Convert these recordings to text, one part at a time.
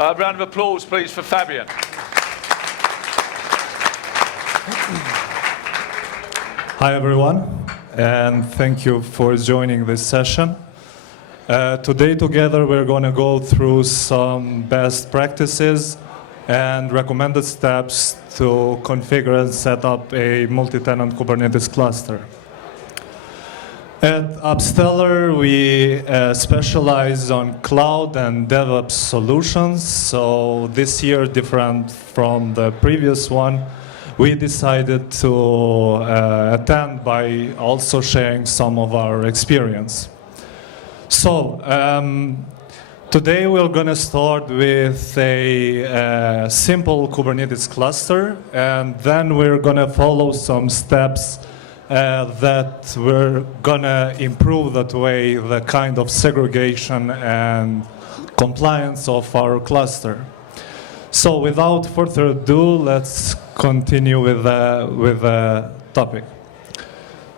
A round of applause, please, for Fabian. Hi, everyone, and thank you for joining this session. Today, together, we're going to go through some best practices and recommended steps to configure and set up a multi-tenant Kubernetes cluster. At Appstellar, we specialize on cloud and DevOps solutions. So this year, different from the previous one, we decided to attend by also sharing some of our experience. So today we're going to start with a simple Kubernetes cluster, and then we're going to follow some steps that we're going to improve that way the kind of segregation and compliance of our cluster. So without further ado, let's continue with the topic.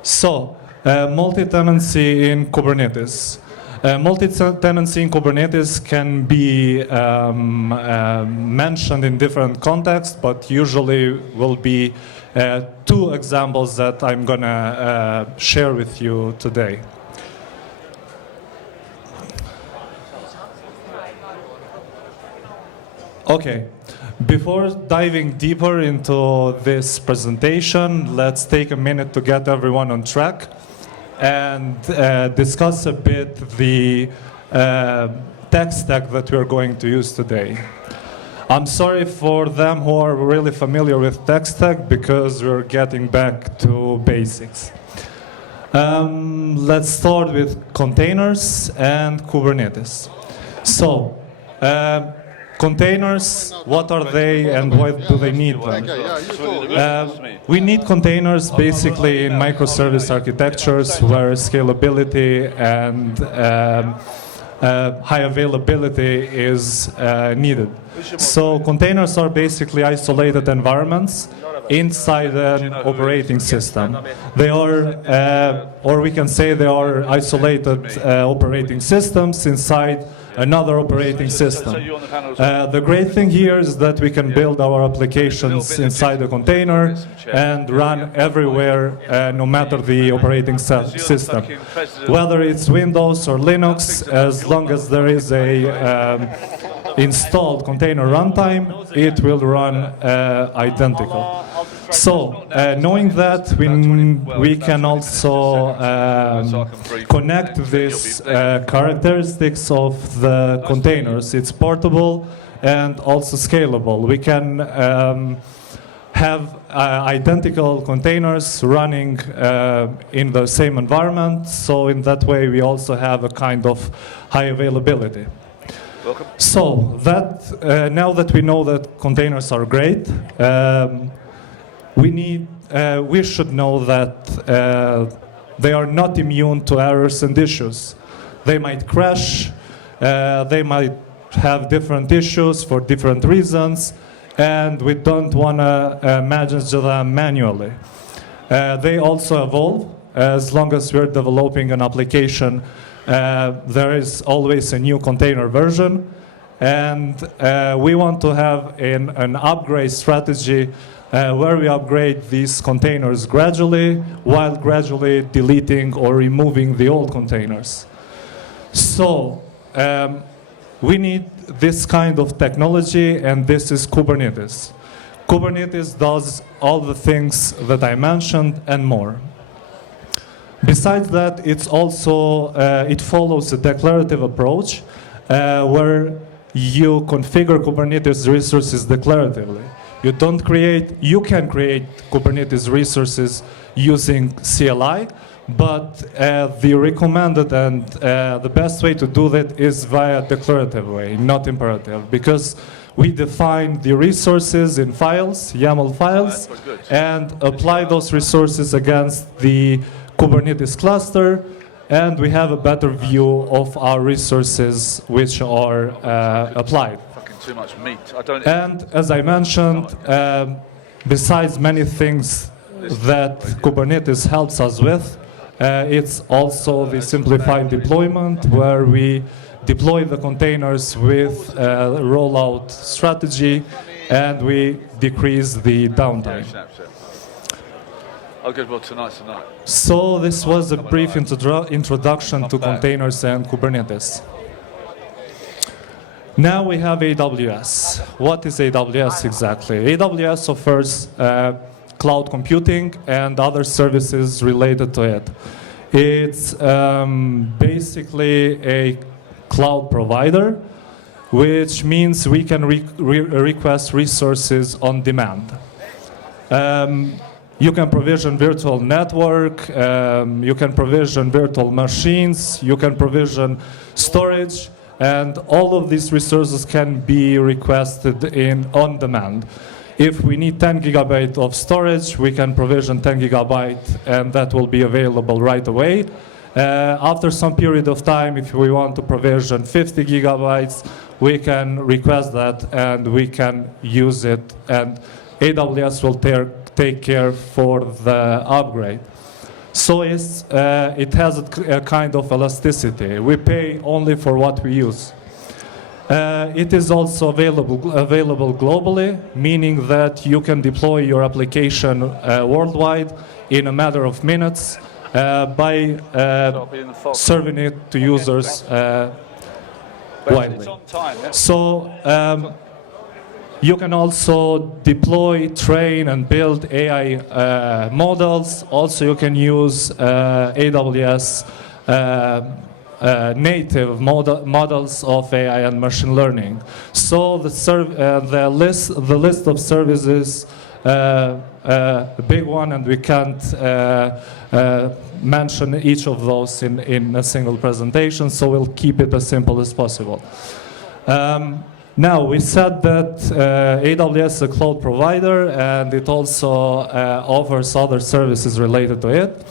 So multi-tenancy in Kubernetes. Multi-tenancy in Kubernetes can be mentioned in different contexts, but usually will be two examples that I'm going to share with you today. Okay, before diving deeper into this presentation, let's take a minute to get everyone on track and discuss a bit the tech stack that we're going to use today. I'm sorry for them who are really familiar with tech stack because we're getting back to basics. Let's start with containers and Kubernetes. So, containers, what are they and why do they need them? We need containers basically in microservice architectures where scalability and high availability is needed. So containers are basically isolated environments inside an operating system. They are, or we can say they are isolated operating systems inside another operating system. The great thing here is that we can build our applications inside a container and run everywhere, no matter the operating system. Whether it's Windows or Linux, as long as there is a installed container runtime, it will run identical. So, knowing that, we can also connect these characteristics of the containers. It's portable and also scalable. We can have identical containers running in the same environment, so in that way we also have a kind of high availability. Welcome. So, that now that we know that containers are great, we should know that they are not immune to errors and issues. They might crash, they might have different issues for different reasons, and we don't want to manage them manually. They also evolve. As long as we're developing an application, there is always a new container version, and we want to have an upgrade strategy where we upgrade these containers gradually, while gradually deleting or removing the old containers. So, we need this kind of technology, and this is Kubernetes. Kubernetes does all the things that I mentioned and more. Besides that, it's also, it follows a declarative approach where you configure Kubernetes resources declaratively. You can create Kubernetes resources using CLI, but the recommended and the best way to do that is via declarative way, not imperative, because we define the resources in files, YAML files, and apply those resources against the Kubernetes cluster, and we have a better view of our resources which are applied. Too much meat. And as I mentioned, besides many things that Kubernetes helps us with, it's also the simplified deployment where we deploy the containers with a rollout strategy, and we decrease the downtime. Oh, good. Well, tonight. So this was a brief introduction to containers and Kubernetes. Now we have AWS. What is AWS exactly? AWS offers cloud computing and other services related to it. It's basically a cloud provider, which means we can request resources on demand. You can provision virtual network, you can provision virtual machines, you can provision storage, and all of these resources can be requested on demand. If we need 10 gigabyte of storage, we can provision 10 gigabyte, and that will be available right away. After some period of time, if we want to provision 50 gigabytes, we can request that, and we can use it, and AWS will take care for the upgrade. So it has a kind of elasticity. We pay only for what we use. It is also available globally, meaning that you can deploy your application worldwide in a matter of minutes by serving it to users widely. So you can also deploy, train, and build AI models. Also, you can use AWS native models of AI and machine learning. So the list of services, a big one, and we can't mention each of those in a single presentation, so we'll keep it as simple as possible. Now, we said that AWS is a cloud provider, and it also offers other services related to it.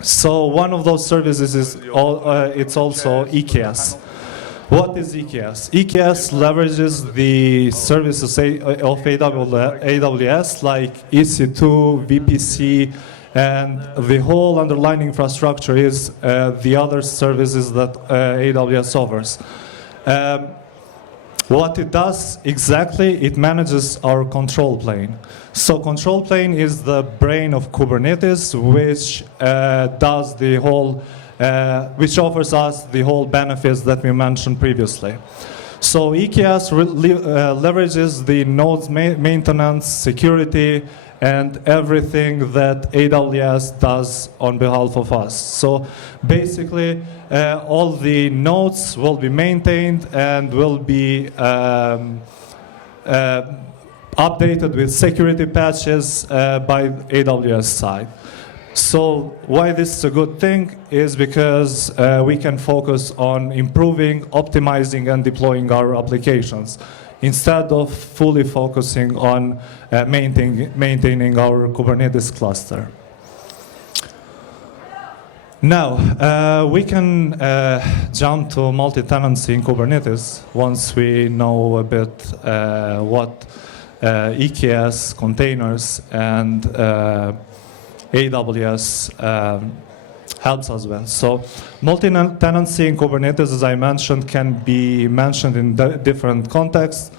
So one of those services is it's also EKS. What is EKS? EKS leverages the services of AWS like EC2, VPC, and the whole underlying infrastructure is the other services that AWS offers. What it does exactly, it manages our control plane. So control plane is the brain of Kubernetes, which does the whole, which offers us the whole benefits that we mentioned previously. So EKS leverages the nodes maintenance, security, and everything that AWS does on behalf of us. So basically, all the nodes will be maintained and will be updated with security patches by AWS side. So why this is a good thing is because we can focus on improving, optimizing, and deploying our applications, instead of fully focusing on maintaining our Kubernetes cluster. Now, we can jump to multi-tenancy in Kubernetes once we know a bit what EKS, containers, and AWS helps us with. So multi-tenancy in Kubernetes, as I mentioned, can be mentioned in different contexts,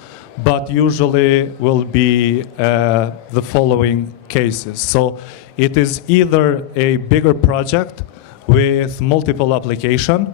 but usually will be the following cases. So it is either a bigger project with multiple applications,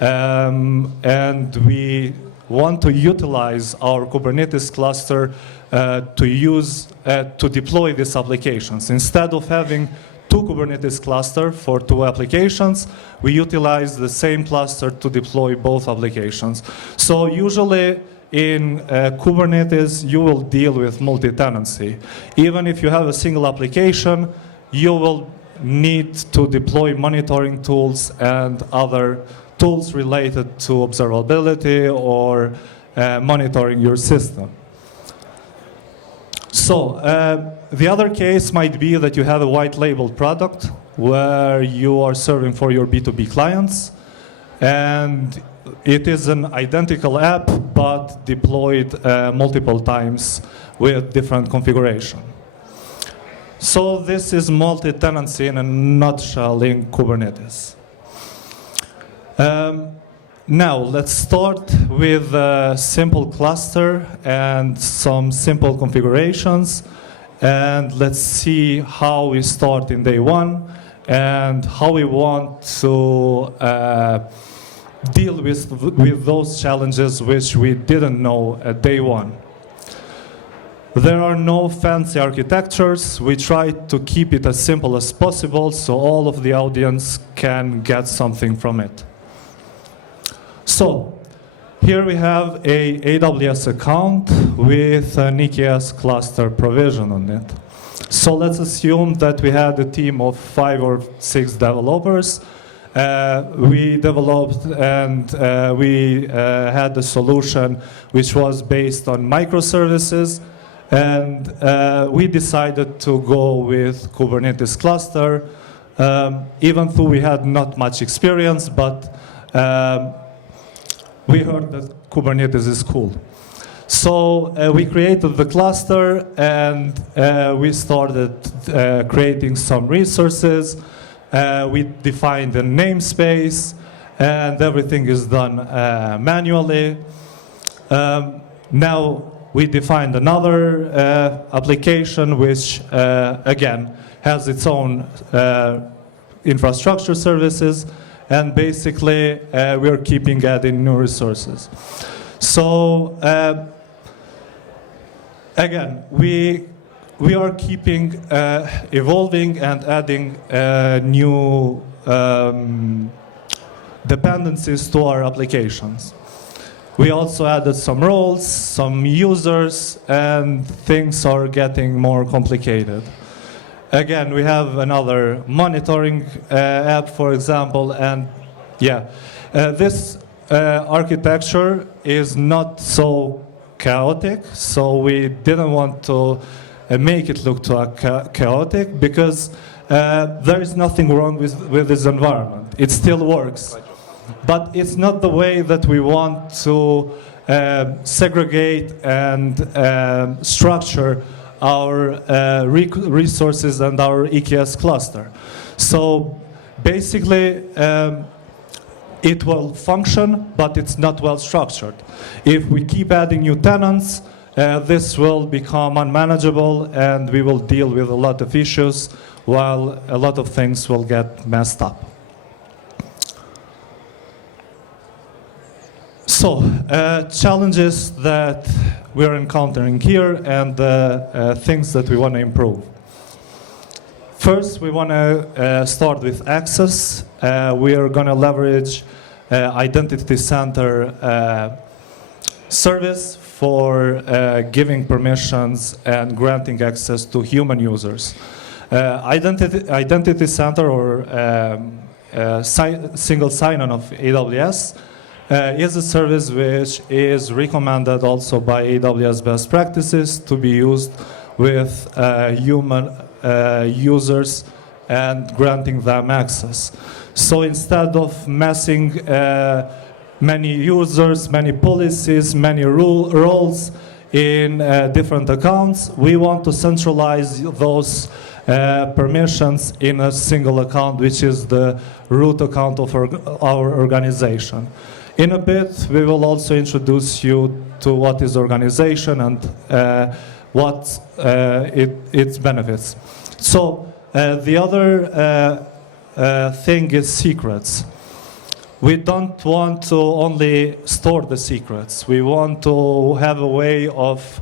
and we want to utilize our Kubernetes cluster to deploy these applications. Instead of having two Kubernetes clusters for two applications, we utilize the same cluster to deploy both applications. So usually in Kubernetes, you will deal with multi-tenancy. Even if you have a single application, you will need to deploy monitoring tools and other tools related to observability or monitoring your system. So the other case might be that you have a white labeled product where you are serving for your B2B clients, and it is an identical app but deployed multiple times with different configuration. So this is multi-tenancy in a nutshell in Kubernetes. Now, let's start with a simple cluster and some simple configurations. And let's see how we start in day one and how we want to deal with those challenges which we didn't know at day one. There are no fancy architectures. We try to keep it as simple as possible so all of the audience can get something from it. So, here we have a AWS account with an EKS cluster provision on it. So let's assume that we had a team of 5 or 6 developers. We developed and we had a solution which was based on microservices, and we decided to go with Kubernetes cluster, even though we had not much experience, but we heard that Kubernetes is cool. So we created the cluster and we started creating some resources. We defined a namespace and everything is done manually. Now we defined another application which again has its own infrastructure services, and basically we're keeping adding new resources. So again, we are keeping evolving and adding new dependencies to our applications. We also added some roles, some users, and things are getting more complicated. Again, we have another monitoring app, for example, and yeah, this architecture is not so chaotic, so we didn't want to make it look too chaotic because there is nothing wrong with this environment. It still works, but it's not the way that we want to segregate and structure our resources and our EKS cluster. So basically, it will function, but it's not well structured. If we keep adding new tenants, this will become unmanageable and we will deal with a lot of issues while a lot of things will get messed up. So, challenges that we're encountering here and things that we want to improve. First, we want to start with access. We are going to leverage Identity Center service for giving permissions and granting access to human users. Identity Center or single sign-on of AWS is a service which is recommended also by AWS best practices to be used with human users and granting them access. So instead of messing many users, many policies, many roles in different accounts, we want to centralize those permissions in a single account, which is the root account of our organization. In a bit, we will also introduce you to what is organization and what its benefits. So the other thing is secrets. We don't want to only store the secrets. We want to have a way of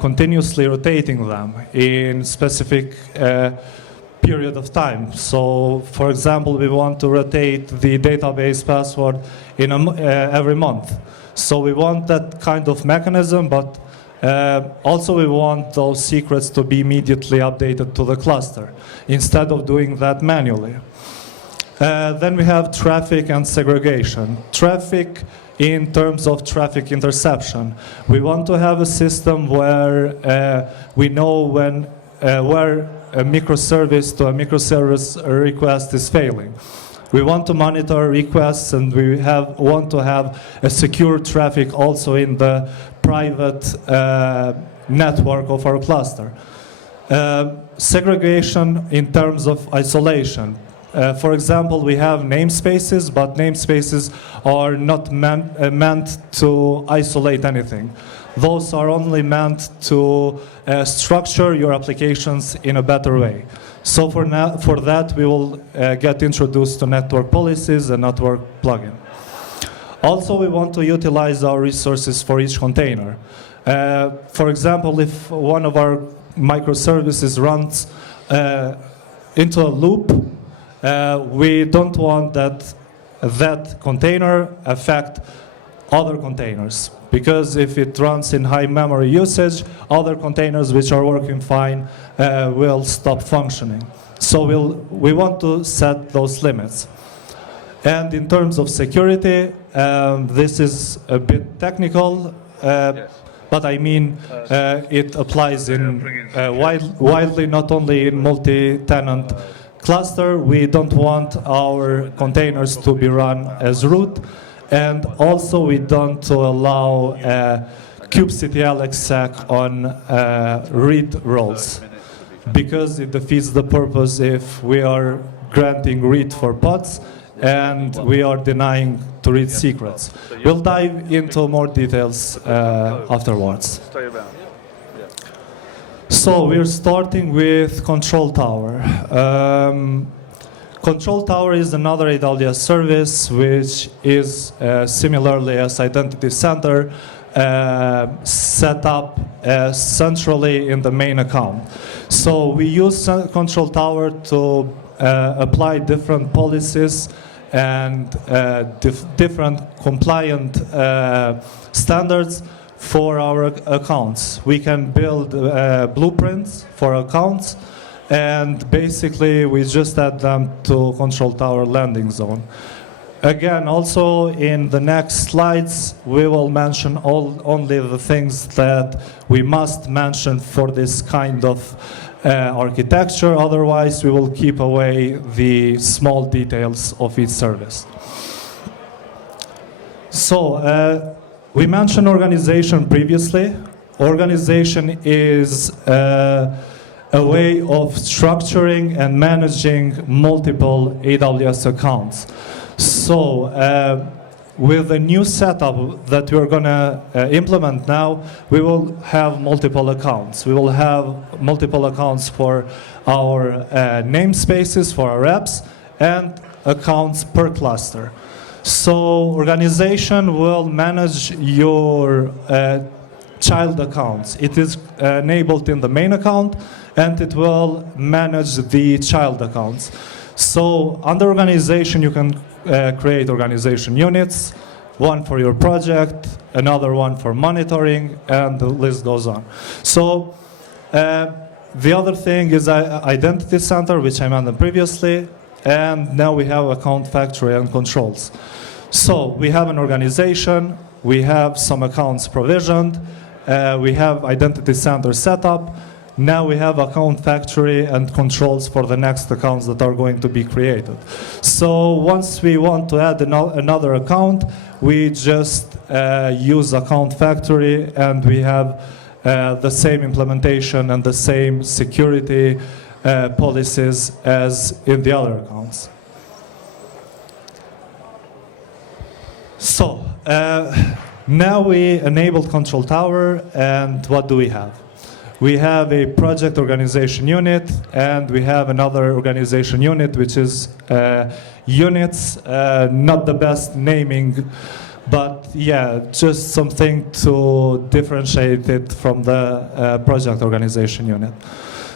continuously rotating them in specific period of time. So, for example, we want to rotate the database password in every month. So we want that kind of mechanism, but also we want those secrets to be immediately updated to the cluster instead of doing that manually. Then we have traffic and segregation. Traffic in terms of traffic interception. We want to have a system where we know when where a microservice to a microservice request is failing. We want to monitor requests, and we want to have a secure traffic also in the private network of our cluster. Segregation in terms of isolation. For example, we have namespaces, but namespaces are not meant to isolate anything. Those are only meant to structure your applications in a better way. So for that, we will get introduced to network policies and network plugin. Also, we want to utilize our resources for each container. For example, if one of our microservices runs into a loop, we don't want that container affect other containers. Because if it runs in high memory usage, other containers which are working fine will stop functioning. So we want to set those limits. And in terms of security, this is a bit technical, but I mean it applies in widely, not only in multi-tenant cluster. We don't want our containers to be run as root. And also, we don't allow kubectl exec on read roles, because it defeats the purpose if we are granting read for pods and we are denying to read secrets. We'll dive into more details afterwards. So we're starting with Control Tower. Control Tower is another AWS service which is similarly as Identity Center set up centrally in the main account. So we use Control Tower to apply different policies and different compliant standards for our accounts. We can build blueprints for accounts, and basically we just add them to Control Tower landing zone. Again, also in the next slides, we will mention only the things that we must mention for this kind of architecture. Otherwise, we will keep away the small details of each service. So, we mentioned organization previously. Organization is a way of structuring and managing multiple AWS accounts. So with the new setup that we're going to implement now, we will have multiple accounts. We will have multiple accounts for our namespaces, for our reps, and accounts per cluster. So organization will manage your child accounts. It is enabled in the main account, and it will manage the child accounts. So under organization, you can create organization units, one for your project, another one for monitoring, and the list goes on. So the other thing is Identity Center, which I mentioned previously, and now we have account factory and controls. So we have an organization, we have some accounts provisioned, we have Identity Center set up. Now we have account factory and controls for the next accounts that are going to be created. So once we want to add another account, we just use account factory, and we have the same implementation and the same security policies as in the other accounts. So now we enabled Control Tower, and what do we have? We have a project organization unit, and we have another organization unit, which is units, not the best naming, but yeah, just something to differentiate it from the project organization unit.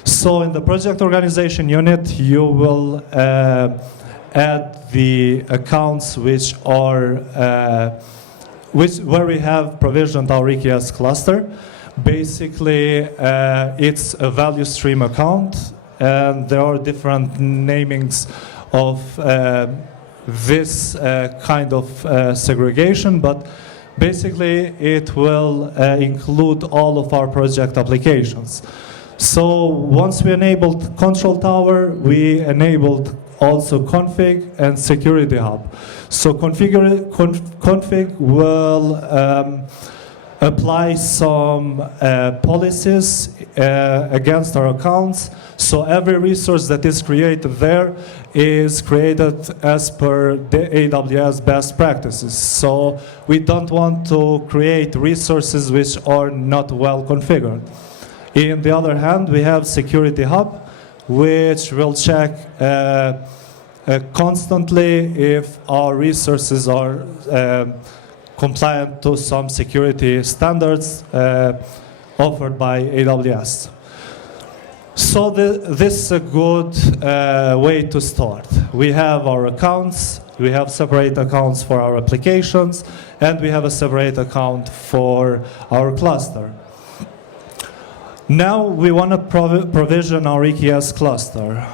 So in the project organization unit, you will add the accounts which are where we have provisioned our EKS cluster. Basically, it's a value stream account, and there are different namings of this kind of segregation, but basically it will include all of our project applications. So once we enabled Control Tower, we enabled also config and security hub. So config will apply some policies against our accounts. So every resource that is created there is created as per the AWS best practices. So we don't want to create resources which are not well configured. On the other hand, we have Security Hub, which will check constantly if our resources are compliant to some security standards offered by AWS. So this is a good way to start. We have our accounts, we have separate accounts for our applications, and we have a separate account for our cluster. Now we want to provision our EKS cluster.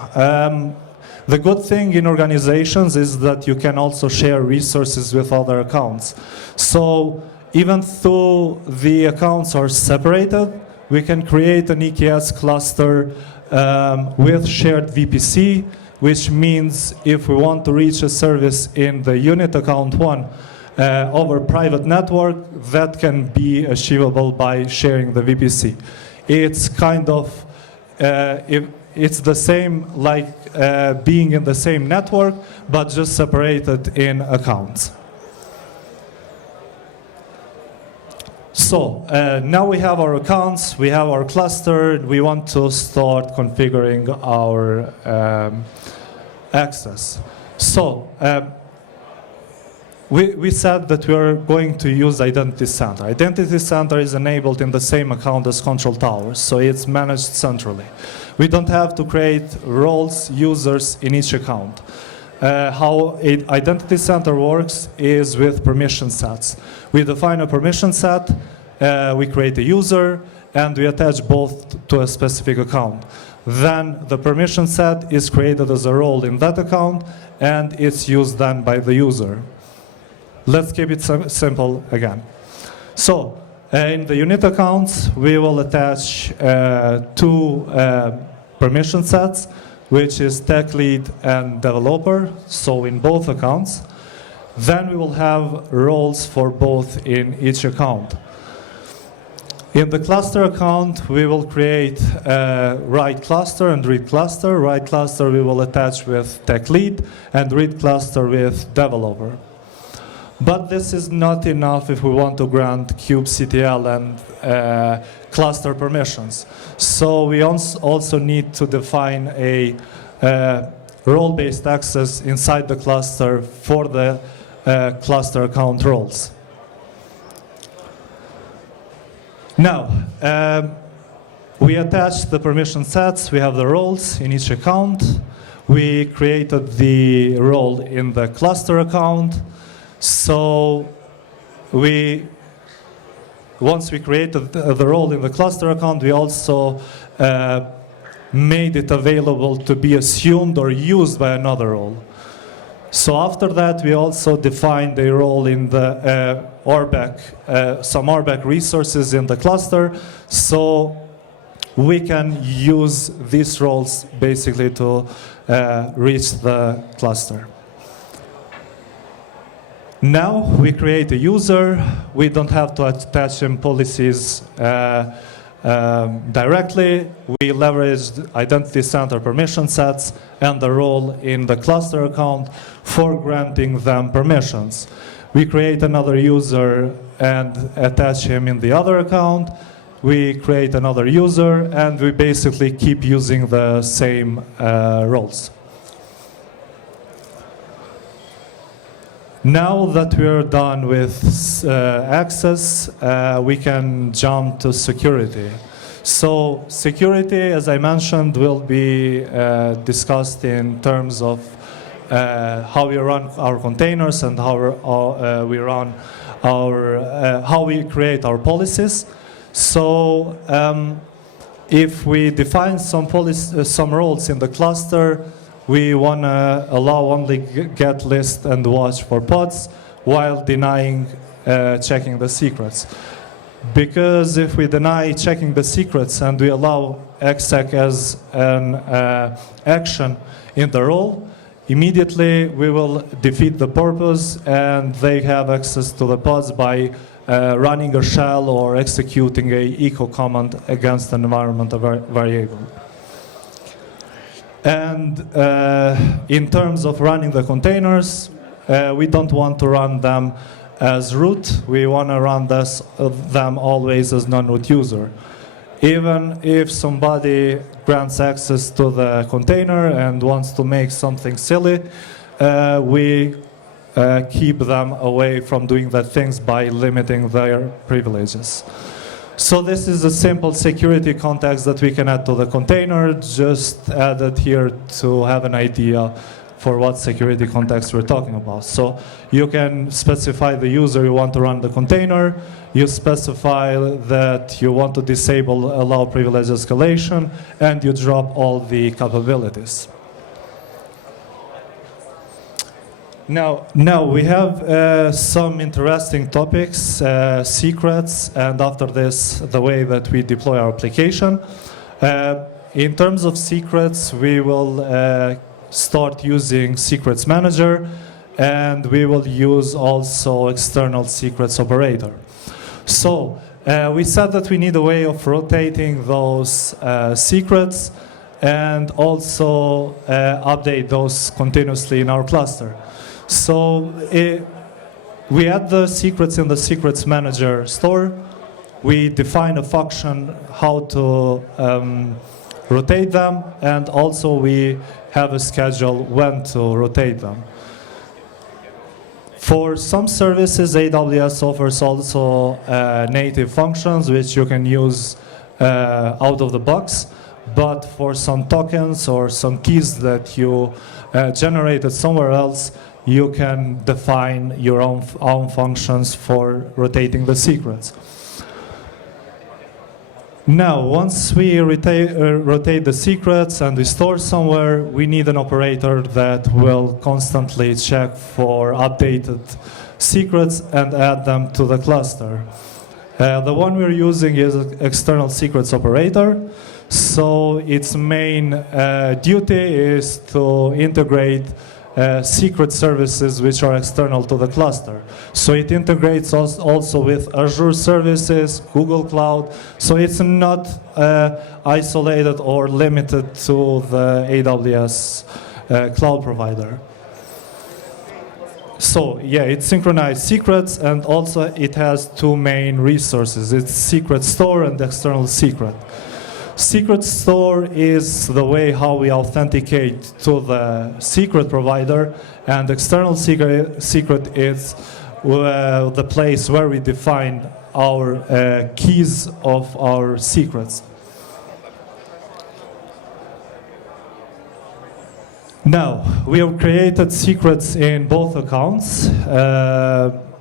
The good thing in organizations is that you can also share resources with other accounts. So even though the accounts are separated, we can create an EKS cluster with shared VPC, which means if we want to reach a service in the unit account 1 over private network, that can be achievable by sharing the VPC. It's kind of, it's the same like being in the same network, but just separated in accounts. So now we have our accounts, we have our cluster, we want to start configuring our access. So we said that we are going to use Identity Center. Identity Center is enabled in the same account as Control Tower, so it's managed centrally. We don't have to create roles, users in each account. How Identity Center works is with permission sets. We define a permission set, we create a user, and we attach both to a specific account. Then the permission set is created as a role in that account, and it's used then by the user. Let's keep it simple again. So in the unit accounts, we will attach two permission sets, which is tech lead and developer, so in both accounts. Then we will have roles for both in each account. In the cluster account, we will create write cluster and read cluster. Write cluster we will attach with tech lead, and read cluster with developer. But this is not enough if we want to grant kubectl and cluster permissions. So we also need to define a role-based access inside the cluster for the cluster account roles. Now, we attached the permission sets, we have the roles in each account. We created the role in the cluster account. So once we created the role in the cluster account, we also made it available to be assumed or used by another role. So after that, we also defined a role in the RBAC, some RBAC resources in the cluster, so we can use these roles basically to reach the cluster. Now we create a user. We don't have to attach him policies directly. We leveraged Identity Center permission sets and the role in the cluster account for granting them permissions. We create another user and attach him in the other account. We create another user, and we basically keep using the same roles. Now that we're done with access, we can jump to security. So security, as I mentioned, will be discussed in terms of how we run our containers and how we run our, how we create our policies. So if we define some roles in the cluster, we want to allow only get, list, and watch for pods while denying checking the secrets. Because if we deny checking the secrets and we allow exec as an action in the role, immediately we will defeat the purpose, and they have access to the pods by running a shell or executing a echo command against an environmental variable. And in terms of running the containers, we don't want to run them as root. We want to run them always as non-root user. Even if somebody grants access to the container and wants to make something silly, we keep them away from doing that things by limiting their privileges. So this is a simple security context that we can add to the container, just added here to have an idea for what security context we're talking about. So you can specify the user you want to run the container, you specify that you want to disable allow privilege escalation, and you drop all the capabilities. Now we have some interesting topics, secrets, and after this, the way that we deploy our application. In terms of secrets, we will start using Secrets Manager, and we will use also external secrets operator. So we said that we need a way of rotating those secrets and also update those continuously in our cluster. So we add the secrets in the Secrets Manager store. We define a function how to rotate them, and also we have a schedule when to rotate them. For some services, AWS offers also native functions which you can use out of the box. But for some tokens or some keys that you generated somewhere else, you can define your own functions for rotating the secrets. Now, once we rotate the secrets and we store somewhere, we need an operator that will constantly check for updated secrets and add them to the cluster. The one we're using is external secrets operator. So its main duty is to integrate secret services which are external to the cluster. So it integrates also with Azure services, Google Cloud. So it's not isolated or limited to the AWS cloud provider. So yeah, it synchronized secrets, and also it has two main resources. It's secret store and external secret. Secret store is the way how we authenticate to the secret provider, and external secret is the place where we define our keys of our secrets. Now, we have created secrets in both accounts.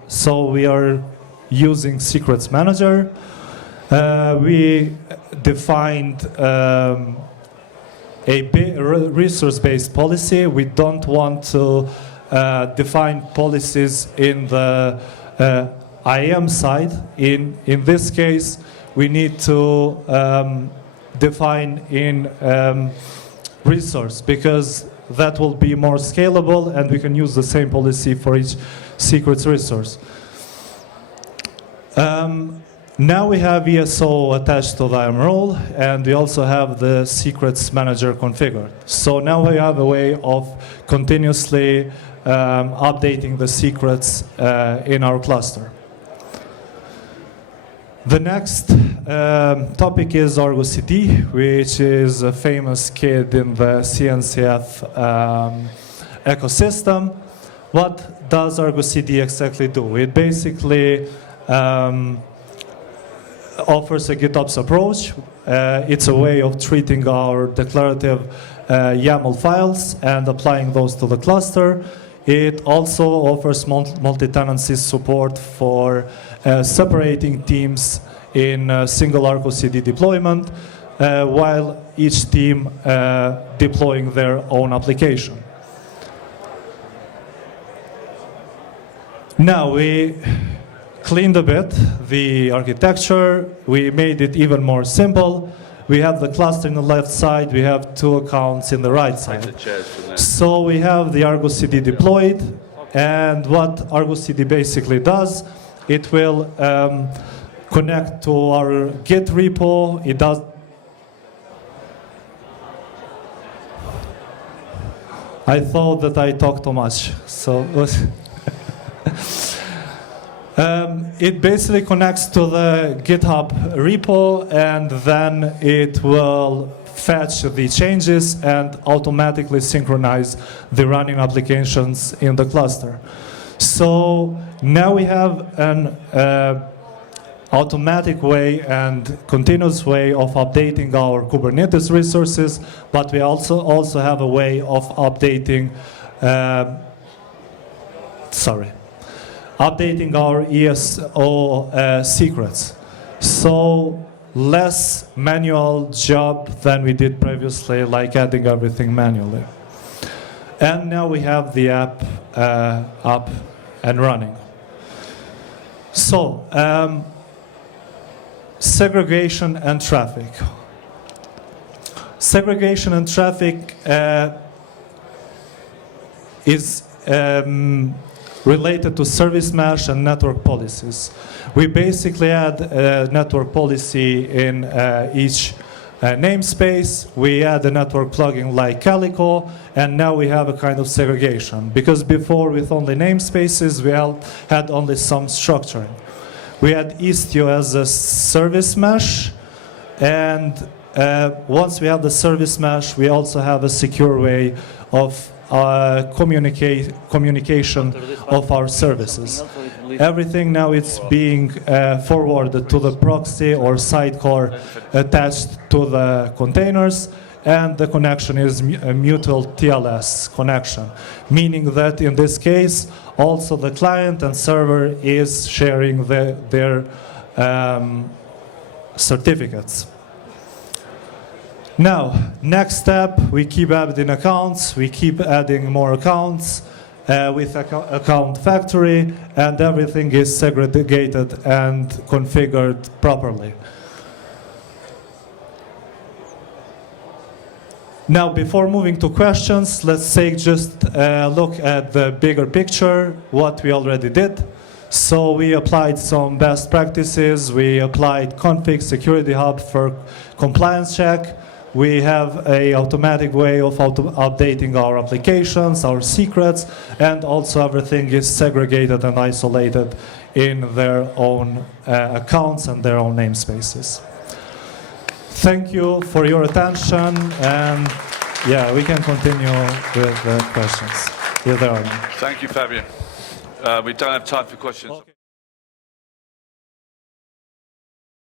So we are using Secrets Manager. We defined a resource-based policy. We don't want to define policies in the IAM side. In this case, we need to define in resource, because that will be more scalable and we can use the same policy for each secrets resource. Now we have ESO attached to the IAM role, and we also have the Secrets Manager configured. So now we have a way of continuously updating the secrets in our cluster. The next topic is Argo CD, which is a famous kid in the CNCF ecosystem. What does Argo CD exactly do? It basically offers a GitOps approach. It's a way of treating our declarative YAML files and applying those to the cluster. It also offers multi-tenancy support for separating teams in single Argo CD deployment, while each team deploying their own application. Now we cleaned a bit the architecture. We made it even more simple. We have the cluster on the left side. We have two accounts in the right side. So we have the Argo CD deployed. And what Argo CD basically does, it will connect to our Git repo. It does. I thought that I talked too much, so it basically connects to the GitHub repo, and then it will fetch the changes and automatically synchronize the running applications in the cluster. So now we have an automatic way and continuous way of updating our Kubernetes resources, but we also have a way of updating updating our ESO secrets. So less manual job than we did previously, like adding everything manually. And now we have the app up and running. So segregation and traffic. Segregation and traffic is related to service mesh and network policies. We basically add a network policy in each namespace. We add a network plugin like Calico, and now we have a kind of segregation. Because before, with only namespaces, we had only some structuring. We had Istio as a service mesh, and once we have the service mesh, we also have a secure way of communication of our services. Everything now is being forwarded to the proxy or sidecar attached to the containers, and the connection is a mutual TLS connection, meaning that in this case also the client and server is sharing their certificates. Now, next step, we keep adding accounts, we keep adding more accounts with account factory, and everything is segregated and configured properly. Now, before moving to questions, let's take just a look at the bigger picture, what we already did. So we applied some best practices, we applied config security hub for compliance check. We have an automatic way of updating our applications, our secrets, and also everything is segregated and isolated in their own accounts and their own namespaces. Thank you for your attention, and yeah, we can continue with the questions if there are any. Thank you, Fabian. We don't have time for questions. Okay.